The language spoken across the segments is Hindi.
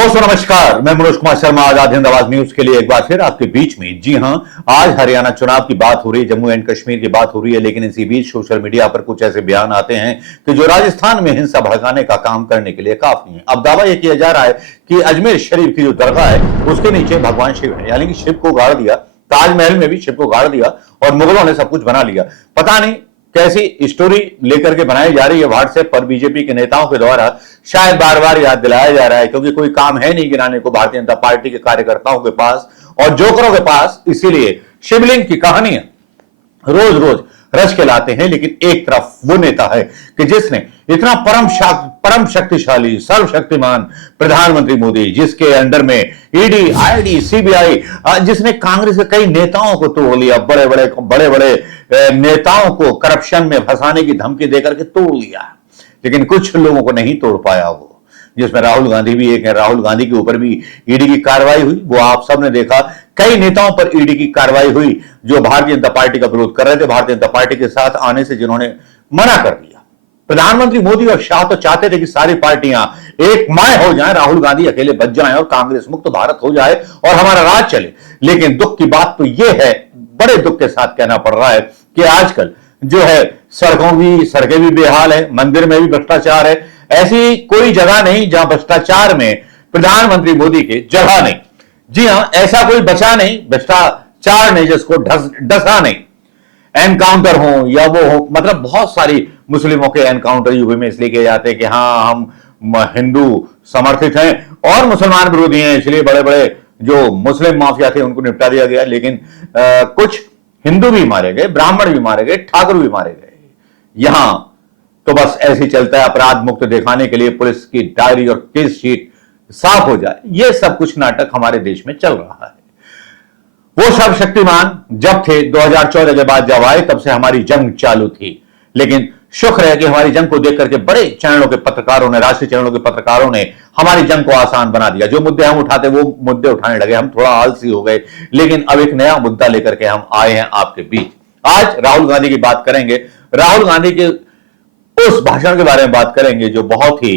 दोस्तों नमस्कार, मैं मनोज कुमार शर्मा आजाद हिंद आवाज न्यूज के लिए एक बार फिर आपके बीच में। जी हां, आज हरियाणा चुनाव की बात हो रही है, जम्मू एंड कश्मीर की बात हो रही है, लेकिन इसी बीच सोशल मीडिया पर कुछ ऐसे बयान आते हैं कि जो राजस्थान में हिंसा भड़काने का काम करने के लिए काफी है। अब दावा यह किया जा रहा है कि अजमेर शरीफ की जो दरगाह है उसके नीचे भगवान शिव है, यानी कि शिव को गाड़ दिया, ताजमहल में भी शिव को गाड़ दिया और मुगलों ने सब कुछ बना लिया। पता नहीं कैसी स्टोरी लेकर के बनाई जा रही है व्हाट्सएप पर बीजेपी के नेताओं के द्वारा, शायद बार बार याद दिलाया जा रहा है, क्योंकि कोई काम है नहीं गिनाने को भारतीय जनता पार्टी के कार्यकर्ताओं के पास और जोकरों के पास। इसीलिए शिवलिंग की कहानियां रोज रोज रच के लाते हैं। लेकिन एक तरफ वो नेता है कि जिसने इतना परम शक्तिशाली सर्वशक्तिमान प्रधानमंत्री मोदी, जिसके अंडर में ईडी, आईडी, सीबीआई, जिसने कांग्रेस के कई नेताओं को तोड़ लिया, बड़े बड़े नेताओं को करप्शन में फंसाने की धमकी देकर के तोड़ लिया, लेकिन कुछ लोगों को नहीं तोड़ पाया वो, जिसमें राहुल गांधी भी एक है। राहुल गांधी के ऊपर भी ईडी की कार्रवाई हुई, वो आप सबने देखा। कई नेताओं पर ईडी की कार्रवाई हुई जो भारतीय जनता पार्टी का विरोध कर रहे थे, भारतीय जनता पार्टी के साथ आने से जिन्होंने मना कर दिया। प्रधानमंत्री मोदी और शाह तो चाहते थे कि सारी पार्टियां एक माय हो जाएं, राहुल गांधी अकेले बच जाएं और कांग्रेस मुक्त भारत हो जाए और हमारा राज चले। लेकिन दुख की बात तो यह है, बड़े दुख के साथ कहना पड़ रहा है कि आजकल जो है सड़कें भी बेहाल है, मंदिर में भी भ्रष्टाचार है। ऐसी कोई जगह नहीं जहां भ्रष्टाचार में प्रधानमंत्री मोदी की जगह नहीं। जी हां, ऐसा कोई बचा नहीं भ्रष्टाचार ने जिसको डसा नहीं। एनकाउंटर हो या वो हो, मतलब बहुत सारी मुस्लिमों के एनकाउंटर यूपी में इसलिए किए जाते हैं कि हाँ हम हिंदू समर्थित हैं और मुसलमान विरोधी हैं, इसलिए बड़े बड़े जो मुस्लिम माफिया थे उनको निपटा दिया गया। लेकिन कुछ हिंदू भी मारे गए, ब्राह्मण भी मारे गए, ठाकुर भी मारे गए। यहां तो बस ऐसे ही चलता है, अपराध मुक्त दिखाने के लिए पुलिस की डायरी और केस शीट साफ हो जाए। यह सब कुछ नाटक हमारे देश में चल रहा है। वो सर्वशक्तिमान जब थे 2014 के बाद जब आए, तब से हमारी जंग चालू थी। लेकिन शुक्र है कि हमारी जंग को देख करके बड़े चैनलों के पत्रकारों ने, राष्ट्रीय चैनलों के पत्रकारों ने हमारी जंग को आसान बना दिया। जो मुद्दे हम उठाते वो मुद्दे उठाने लगे, हम थोड़ा आलसी हो गए। लेकिन अब एक नया मुद्दा लेकर के हम आए हैं आपके बीच। आज राहुल गांधी की बात करेंगे, राहुल गांधी के उस भाषण के बारे में बात करेंगे जो बहुत ही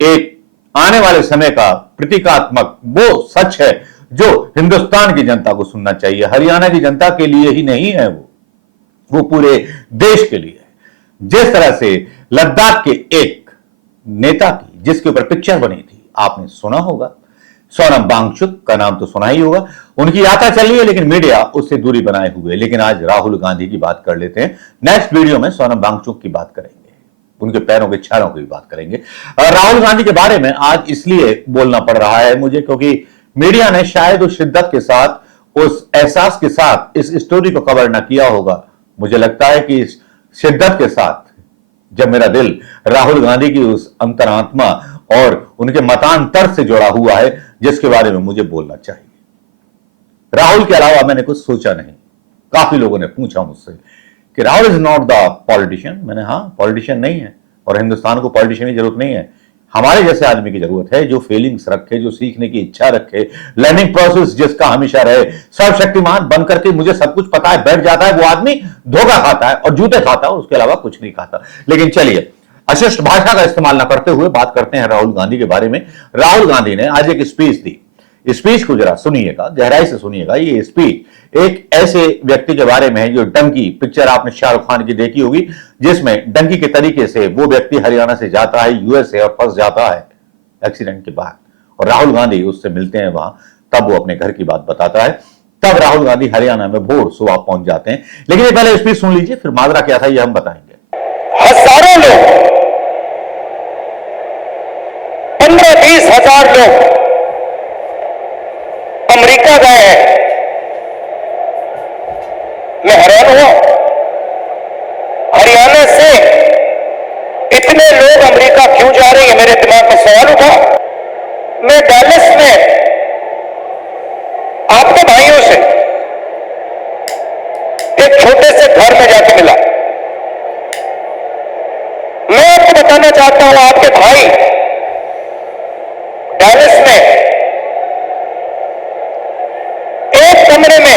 एक आने वाले समय का प्रतीकात्मक वो सच है जो हिंदुस्तान की जनता को सुनना चाहिए। हरियाणा की जनता के लिए ही नहीं है वो पूरे देश के लिए है। जिस तरह से लद्दाख के एक नेता की, जिसके ऊपर पिक्चर बनी थी, आपने सुना होगा, सोनम वांगचुक का नाम तो सुना ही होगा। उनकी यात्रा चल रही है लेकिन मीडिया उससे दूरी बनाए हुए। लेकिन आज राहुल गांधी की बात कर लेते हैं। नेक्स्ट वीडियो में सोनम वांगचुक की बात करेंगे, उनके पैरों के छालों की बात करेंगे। राहुल गांधी के बारे में आज इसलिए बोलना पड़ रहा है मुझे, क्योंकि मीडिया ने शायद उस शिद्दत के साथ, उस एहसास के साथ इस स्टोरी को कवर ना किया होगा। मुझे लगता है कि इस शिद्दत के साथ जब मेरा दिल राहुल गांधी की उस अंतरात्मा और उनके मतांतर से जुड़ा हुआ है, जिसके बारे में मुझे बोलना चाहिए। राहुल के अलावा मैंने कुछ सोचा नहीं। काफी लोगों ने पूछा मुझसे कि Rahul is not the politician. मैंने हाँ, पॉलिटिशियन नहीं है और हिंदुस्तान को पॉलिटिशियन की जरूरत नहीं है। हमारे जैसे आदमी की जरूरत है जो फीलिंग्स रखे, जो सीखने की इच्छा रखे, लर्निंग प्रोसेस जिसका हमेशा रहे। सर्वशक्तिमान बनकर के मुझे सब कुछ पता है बैठ जाता है, वो आदमी धोखा खाता है और जूते खाता है, उसके अलावा कुछ नहीं खाता। लेकिन चलिए, अशिष्ट भाषा का इस्तेमाल न करते हुए बात करते हैं राहुल गांधी के बारे में। राहुल गांधी ने आज एक स्पीच दी। स्पीच को जरा सुनिएगा, गहराई से सुनिएगा। ये स्पीच एक ऐसे व्यक्ति के बारे में है जो डंकी पिक्चर आपने शाहरुख खान की देखी होगी, जिसमें डंकी के तरीके से वो व्यक्ति हरियाणा से जाता है यूएसए और फंस जाता है एक्सीडेंट के बाद, और राहुल गांधी उससे मिलते हैं वहां। तब वो अपने घर की बात बताता है। तब राहुल गांधी हरियाणा में भोर सुबह पहुंच जाते हैं। लेकिन ये पहले स्पीच सुन लीजिए, फिर माजरा क्या था ये हम बताएंगे। हजारों लोग, 15-20 हजार लोग अमेरिका गए हैं। मैं हैरान हुआ, हरियाणा से इतने लोग अमेरिका क्यों जा रहे हैं, मेरे दिमाग में सवाल उठा। मैं डैलस में आपके भाइयों से एक छोटे से घर में जाके मिला। मैं आपको बताना चाहता हूं, आपके भाई डैलस में एक कमरे में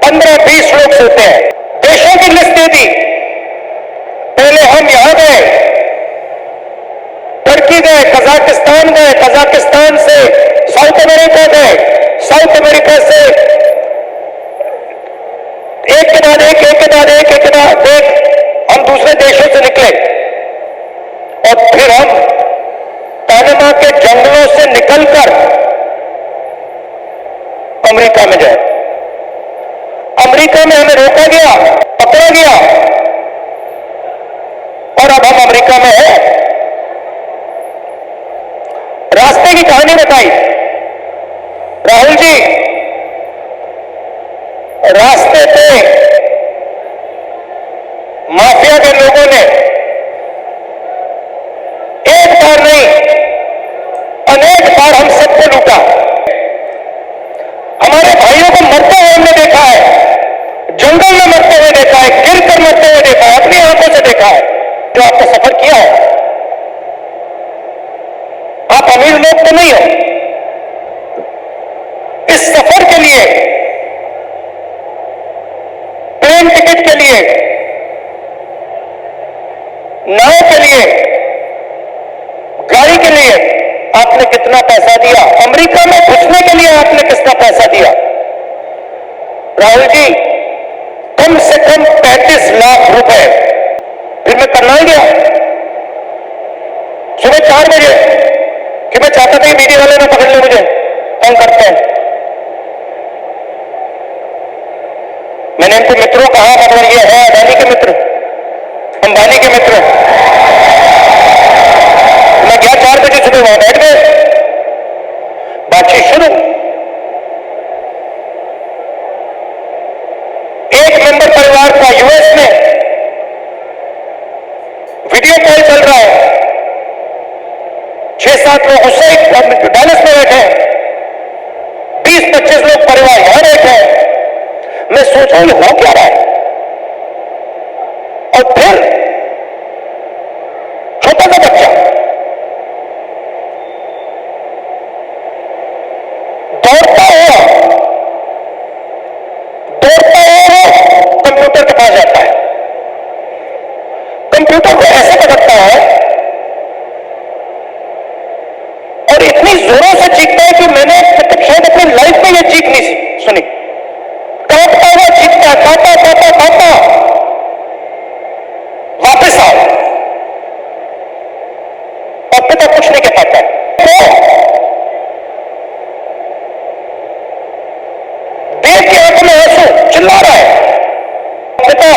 15-20 लोग सोते हैं। देशों की लिस्ट दे दी। पहले हम यहां गए, टर्की गए, गए, कजाकिस्तान गए, कजाकिस्तान से साउथ अमेरिका गए, साउथ अमेरिका से एक के बाद एक हम दूसरे देशों से निकले और फिर हम पैनामा के जंगलों से निकलकर अमेरिका में गए। अमेरिका में हमें रोका गया, पकड़ा गया और अब हम अमेरिका में हैं। रास्ते की कहानी बताई राहुल जी। रास्ते पे माफिया के लोगों ने एक बार नहीं अनेक बार हम सबको लूटा। हमारे भाइयों को मरते हुए हमने देखा है, जंगल में मरते हुए देखा है, गिरकर मरते हुए देखा है, अपनी आंखों से देखा है। जो आपने सफर किया है, आप अमीर लोग तो नहीं हो। इस सफर के लिए, प्लेन टिकट के लिए, नाव के लिए, गाड़ी के लिए आपने कितना पैसा दिया? अमेरिका में घुसने के लिए आपने कितना पैसा दिया? राहुल जी, कम से कम 35 लाख रुपए। फिर मैं करनाल गया सुबह 4 बजे कि मैं चाहता था मीडिया वाले ना पकड़ ले, मुझे तंग करते हैं। मैंने इनको मित्रों कहा, मतलब ये है अडानी के मित्र, अंबानी के मित्र। मैं गया 4 बजे सुबह, वहां बैठ गए, बातचीत शुरू। एक मेंबर परिवार का यूएस में वीडियो कॉल चल रहा है, 6-7 लोग उससे डैलस में बैठे हैं, 20-25 लोग परिवार यहां बैठे हैं। मैं सोचा ये हो क्या रहा है? और फिर छोटा सा बच्चा दौड़ता हुआ कंप्यूटर के पास जाता है, कंप्यूटर को ऐसे पकड़ता है और इतनी जोरों से चीखता है कि मैंने मतलब शायद अपनी लाइफ में यह चीख नहीं सुनी। कांपता हुआ चीखता, कांपा, वापस आओ, और पिता कुछ नहीं कह पाता है। देख के आंखों में आंसू, चिल्ला रहा है। पिता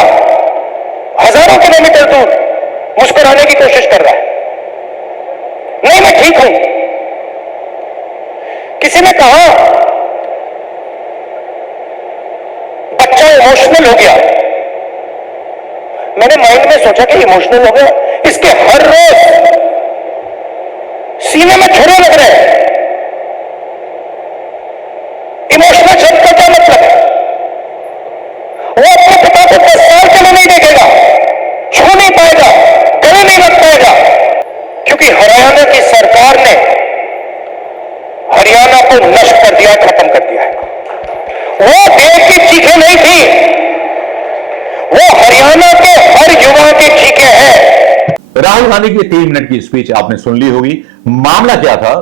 हजारों किलोमीटर दूर मुस्कुराने की कोशिश कर रहा है, नहीं मैं ठीक हूं। किसी ने कहा बच्चा इमोशनल हो गया। मैंने माइंड में सोचा कि इमोशनल हो गया, इसके हर रोज सीने में छुरे लग रहे हैं। इमोशनल शब्द का क्या मतलब है? वो अपने पिता को 10 साल के लिए नहीं देखेगा, छू नहीं पाएगा, गले नहीं लग पाएगा, क्योंकि हरियाणा की सरकार ने हरियाणा को नष्ट कर दिया, खत्म कर दिया है। वो देश की चीखें नहीं थी, वो हरियाणा के हर युवा की चीखें हैं। राहुल गांधी की 3 मिनट की स्पीच आपने सुन ली होगी। मामला क्या था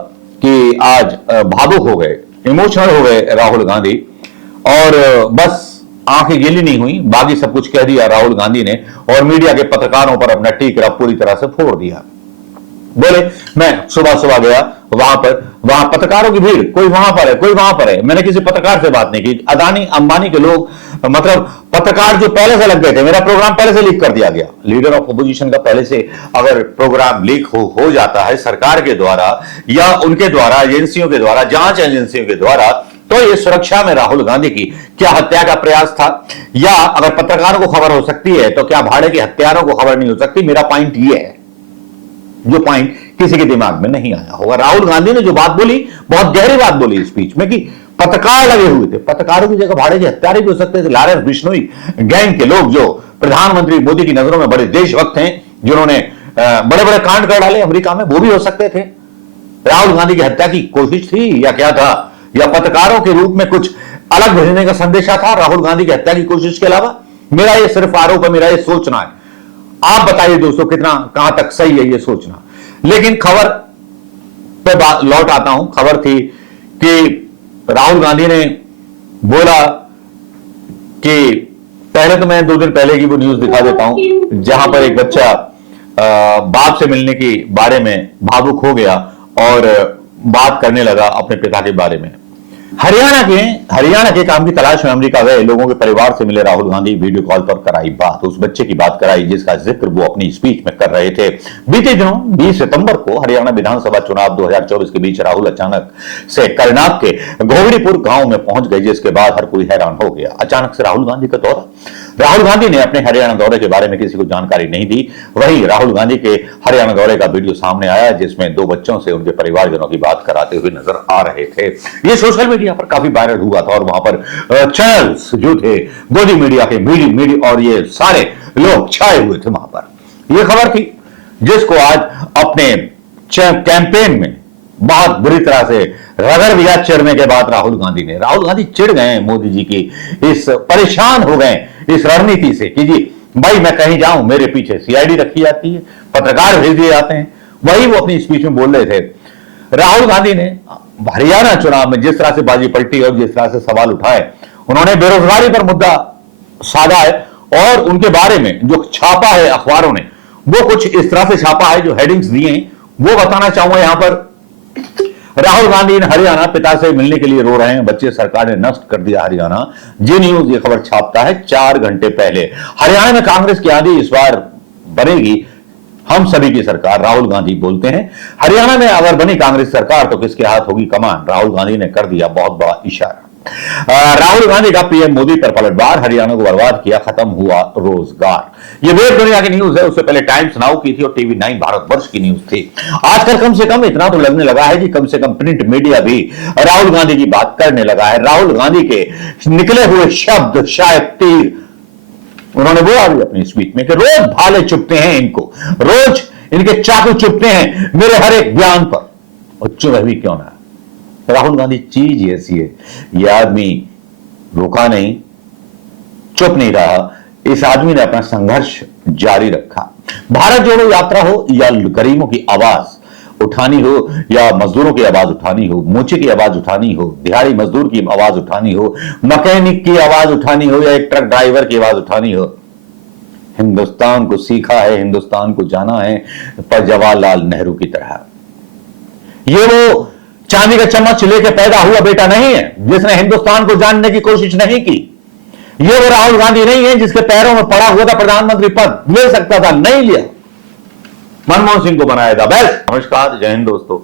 कि आज भावुक हो गए, इमोशनल हो गए राहुल गांधी, और बस आंखें गीली नहीं हुई, बाकी सब कुछ कह दिया राहुल गांधी ने, और मीडिया के पत्रकारों पर अपना टीकरा पूरी तरह से फोड़ दिया। बोले मैं सुबह गया वहां पत्रकारों की भीड़, कोई वहां पर है, कोई वहां पर है। मैंने किसी पत्रकार से बात नहीं की। अडानी अंबानी के लोग, मतलब पत्रकार जो पहले से लग गए थे, मेरा प्रोग्राम पहले से लीक कर दिया गया। लीडर ऑफ अपोजिशन का पहले से अगर प्रोग्राम लीक हो जाता है सरकार के द्वारा या उनके द्वारा, एजेंसियों के द्वारा, जांच एजेंसियों के द्वारा, तो ये सुरक्षा में राहुल गांधी की क्या हत्या का प्रयास था? या अगर पत्रकारों को खबर हो सकती है तो क्या भाड़े के हत्यारों को खबर नहीं हो सकती? मेरा पॉइंट ये है, जो पॉइंट किसी के दिमाग में नहीं आया होगा। राहुल गांधी ने जो बात बोली, बहुत गहरी बात बोली स्पीच में, कि पत्रकार लगे हुए थे, पत्रकारों की जगह भाड़े के हत्यारे भी हो सकते थे। लारेंस बिश्नोई गैंग के लोग जो प्रधानमंत्री मोदी की नजरों में बड़े देशभक्त हैं, जिन्होंने बड़े बड़े कांड कर डाले अमेरिका में, वो भी हो सकते थे। राहुल गांधी की हत्या की कोशिश थी या क्या था? या पत्रकारों के रूप में कुछ अलग भेजने का संदेशा था राहुल गांधी की हत्या की कोशिश के अलावा? मेरा ये सिर्फ आरोप है, मेरा ये सोचना है। आप बताइए दोस्तों, कितना कहां तक सही है ये सोचना। लेकिन खबर पर लौट आता हूं। खबर थी कि राहुल गांधी ने बोला कि पहले तो मैं 2 दिन पहले की वो न्यूज दिखा देता हूं जहां पर एक बच्चा बाप से मिलने के बारे में भावुक हो गया और बात करने लगा अपने पिता के बारे में। हरियाणा के काम की तलाश में अमेरिका गए लोगों के परिवार से मिले राहुल गांधी वीडियो कॉल पर कराई बात, उस बच्चे की बात कराई जिसका जिक्र वो अपनी स्पीच में कर रहे थे। बीते दिनों 20 सितंबर को हरियाणा विधानसभा चुनाव 2024 के बीच राहुल अचानक से करनाल के घोगड़ीपुर गांव में पहुंच गए, जिसके बाद हर कोई हैरान हो गया। अचानक से राहुल गांधी का दौरा। राहुल गांधी ने अपने हरियाणा दौरे के बारे में किसी को जानकारी नहीं दी। वहीं राहुल गांधी के हरियाणा दौरे का वीडियो सामने आया जिसमें 2 बच्चों से उनके परिवारजनों की बात कराते हुए नजर आ रहे थे। ये सोशल मीडिया पर काफी वायरल हुआ था और वहां पर चैनल्स जो थे, गोदी मीडिया के मीडिया और ये सारे लोग छाए हुए थे वहां पर। ये खबर थी जिसको आज अपने कैंपेन में बहुत बुरी तरह से रगड़ दिया चिढ़ने के बाद राहुल गांधी चिढ़ गए मोदी जी की इस परेशान हो गए इस रणनीति से कि जी भाई मैं कहीं जाऊं मेरे पीछे सीआईडी रखी जाती है, पत्रकार भेज दिए जाते हैं। वही वो अपनी स्पीच में बोल रहे थे। राहुल गांधी ने हरियाणा चुनाव में जिस तरह से बाजी पलटी और जिस तरह से सवाल उठाए, उन्होंने बेरोजगारी पर मुद्दा साधा है और उनके बारे में जो छापा है अखबारों ने वो कुछ इस तरह से छापा है, जो हेडिंग्स दिए हैं वो बताना चाहूंगा यहां पर। राहुल गांधी इन हरियाणा पिता से मिलने के लिए रो रहे हैं, बच्चे सरकार ने नष्ट कर दिया हरियाणा। जी न्यूज ये खबर छापता है 4 घंटे पहले। हरियाणा में कांग्रेस की आंधी इस बार बनेगी हम सभी की सरकार, राहुल गांधी बोलते हैं। हरियाणा में अगर बनी कांग्रेस सरकार तो किसके हाथ होगी कमान, राहुल गांधी ने कर दिया बहुत बड़ा इशारा। राहुल गांधी का पीएम मोदी पर पलटवार, हरियाणा को बर्बाद किया, खत्म हुआ रोजगार। ये वेब दुनिया की न्यूज है, उससे पहले टाइम्स नाउ की थी और टीवी 9 भारतवर्ष की न्यूज थी। आजकल कम से कम इतना तो लगने लगा है कि कम से कम प्रिंट मीडिया भी राहुल गांधी की बात करने लगा है। राहुल गांधी के निकले हुए शब्द शायद तीर, उन्होंने बोला भी अपनी स्पीच में कि रोज भाले चुपते हैं इनको, रोज इनके चाकू चुपते हैं मेरे हर एक बयान पर, और चुप भी क्यों ना। राहुल गांधी चीज ऐसी है, यह आदमी रुका नहीं, चुप नहीं रहा, इस आदमी ने अपना संघर्ष जारी रखा। भारत जोड़ो यात्रा हो या गरीबों की आवाज उठानी हो या मजदूरों की आवाज उठानी हो, मोचे की आवाज उठानी हो, दिहाड़ी मजदूर की आवाज उठानी हो, मैकेनिक की आवाज उठानी हो या एक ट्रक ड्राइवर की आवाज उठानी हो, हिंदुस्तान को सीखा है, हिंदुस्तान को जाना है, पर जवाहरलाल नेहरू की तरह। ये वो चांदी का चम्मच लेके पैदा हुआ बेटा नहीं है जिसने हिंदुस्तान को जानने की कोशिश नहीं की। ये वो राहुल गांधी नहीं है जिसके पैरों में पड़ा हुआ था प्रधानमंत्री पद, ले सकता था, नहीं लिया, मनमोहन सिंह को बनाया था। बस नमस्कार, जय हिंद दोस्तों।